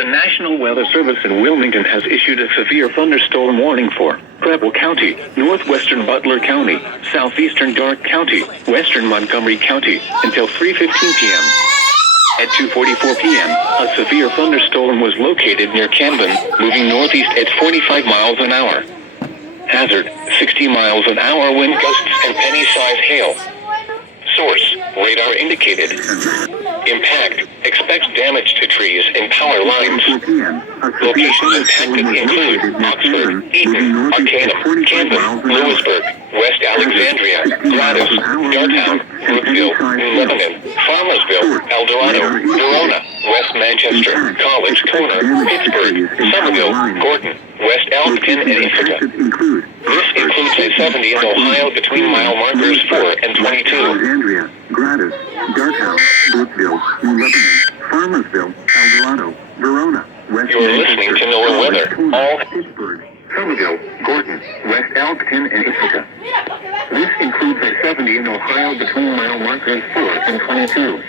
The National Weather Service in Wilmington has issued a severe thunderstorm warning for Preble County, northwestern Butler County, southeastern Darke County, western Montgomery County, until 3:15 p.m. At 2:44 p.m., a severe thunderstorm was located near Camden, moving northeast at 45 miles an hour. Hazard, 60 miles an hour wind gusts and penny-size hail. Source, radar indicated. Impact, expects damage to trees and power lines. Locations impacted include Oxford, Eaton, Arcanum, Camden, Lewisburg, West Alexandria, Gladys, Darttown, Brookville, New Lebanon, Farmersville, El Dorado, Verona, West Manchester, College Corner, Pittsburgh, Somerville, Gordon, West Elkton, and Ithaca. This includes I-70 in Ohio between mile markers 4 and 22. Alexandria, Gladys, Darttown, Brookville, New Lebanon, Farmersville, El Dorado, Verona, West You're listening to NOAA Weather. All Pittsburgh, Somerville, Gordon, West Elkton, and Ithaca. This includes I-70 in Ohio between mile markers 4 and 22.